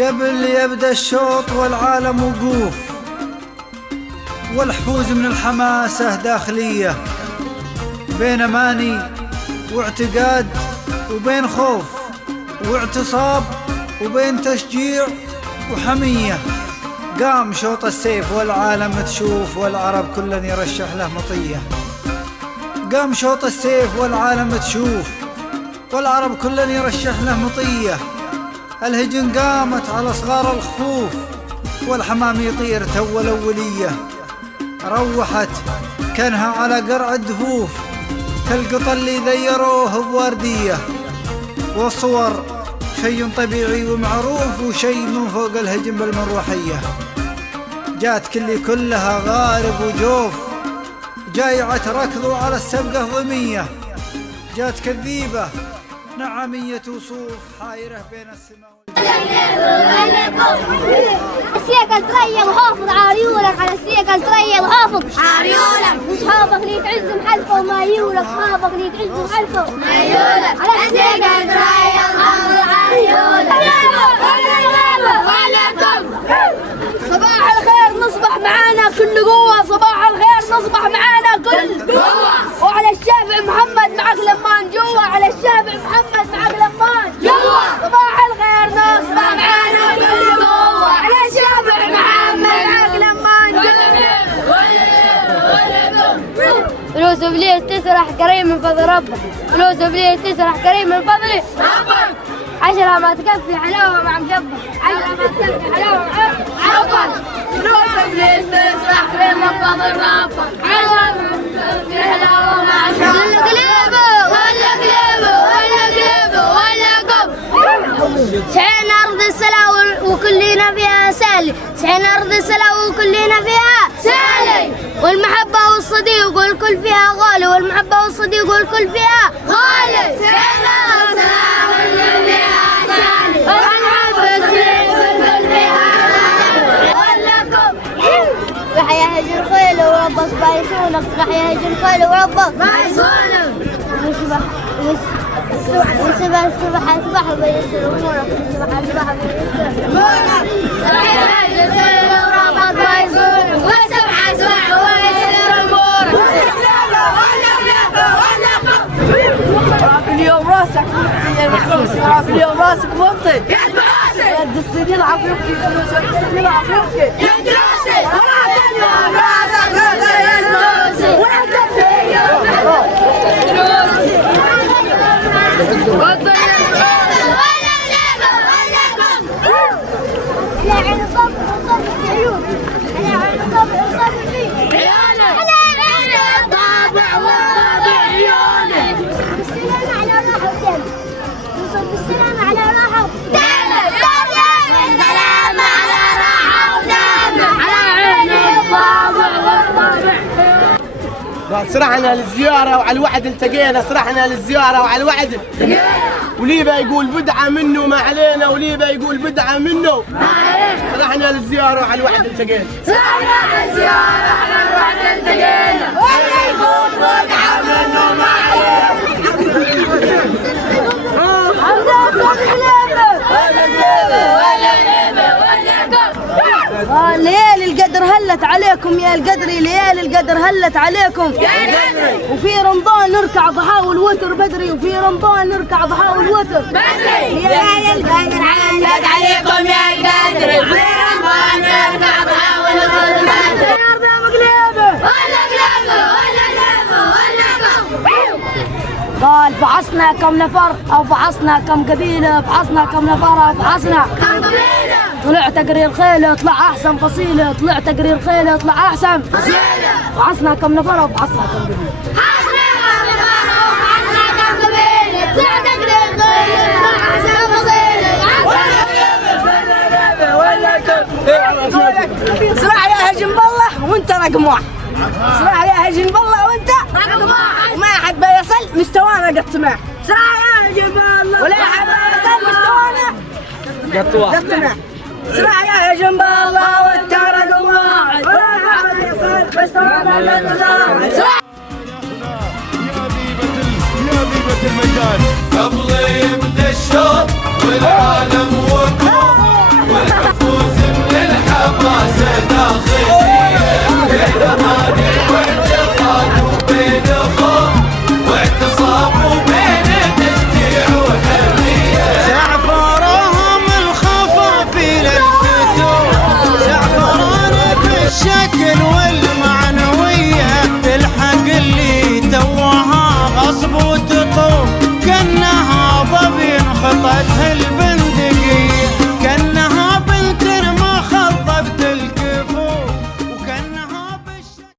قبل يبدأ الشوط والعالم وقوف، والحفوز من الحماسة داخلية، بين أماني واعتقاد وبين خوف واعتصاب وبين تشجيع وحمية. قام شوط السيف والعالم تشوف، والعرب كلن يرشح له مطية. قام شوط السيف والعالم تشوف، والعرب كلن يرشح له مطية. الهجن قامت على صغار الخفوف، والحمام يطير تو الأولية. روحت كانها على قرع الدفوف، كالقطا اللي ذيروه بوردية. والصور شيء طبيعي ومعروف، وشيء من فوق الهجم بالمروحية. جات كلها غارب وجوف، جايعة ركض على السبقة ضمية. جات كذيبة نعمية وصوف، حايرة بين السماء السياق التريض وحافظ عريولك، على السياق التريض وحافظ عريولك. وصحابك اللي تعزهم حلفه ما يولك، صحابك اللي تعزهم حلفه ما يولك. على السياق التريض وحافظ عريولك. صباح الخير نصبح معانا كل قوة، صباح الخير نصبح معانا كل قوة. وعلى الشافع محمد معك لمان جوا، على الشافع محمد معك لمان جوا. صباح الخير نصبح معانا كل قوة، على الشافع محمد معك لمان جوا. فلوس ابليس تسرح كريم من فضل ربك، فلوس ابليس تسرح كريم من فضل ربك. 10 ما تكفي حلاوة مع مشبك، 10 ما تكفي حلاوة مع مشبك. فلوس ابليس تسرح كريم من فضل ربك، 10 ما تكفي حلاوة مع مشبك. قليبه ولا قليبه ولا قليبه ولا قب. سعينا أرض السلا وكلنا فيها سالي، سعينا أرض السلا وكلنا فيها سالي. والمحبة والصديق والكل فيها غالي، والمحبة والصديق والكل فيها غالي. سعينا أرض السلا والكل فيها سالي، والمحبة والصديق والكل فيها غالي. صبح يا هجر خيل وربك بايسونك، صبح يا هجر خيل وربك بايسونك. وسبح الصبح وبيسر امورك، وسبح الصبح وبيسر امورك. صبح يا هجر خيل وربك بايسونك، وسبح الصبح وبيسر امورك. اليوم راسك يا محسوس، اليوم راسك منطق يد براسي، يد السنين عفوكي، يد السنين عفوكي، يد راسي. اليوم راسك منطق يد براسي، ولا تفي يوم راسي. صرحنا للزيارة وعلى الوعد التقينا، صرحنا للزيارة وعلى الوعد التقينا. وليبا يقول بدعة منه ما علينا، وليبا يقول بدعة منه ما علينا. صرحنا للزيارة وعلى الوعد التقينا، صرحنا للزيارة وعلى الوعد التقينا. ولا يقول بدعة منه ما علينا. ليالي القدر هلت عليكم يا القدري، ليالي القدر هلت عليكم يا القدري. وفي رمضان نركع ضحى والوتر بدري، وفي رمضان نركع ضحى والوتر بدري. ليالي القدر هلت عليكم يا القدري، وفي رمضان نركع ضحى والوتر بدري. أرض مقلبة ولا قلبة ولا قلبة ولا قلبة. قال فحصنا كم نفر أو فحصنا كم قبيلة، فحصنا كم نفر أو فحصنا كم قبيلة. طلع تقرير خيله طلع احسن فصيله، طلع تقرير خيله طلع احسن فصيله. فحصنا كم نفر وفحصنا كم قبيله، حصنا كم نفر وفحصنا كم قبيله. طلع تقرير خيله طلع احسن فصيله. صراحة يا هجم بالله وانت رقم واحد، صراحة يا هجم بالله وانت رقم واحد. وما حد بيصل مستوانا قد سمع. صراحة يا هجم بالله ولا حد بيصل مستوانا قد واحد. صراحة يا جنب الله والترى واحد، ولا حد يصل مستوانا قد واحد. يا ذيبة الميدان قبل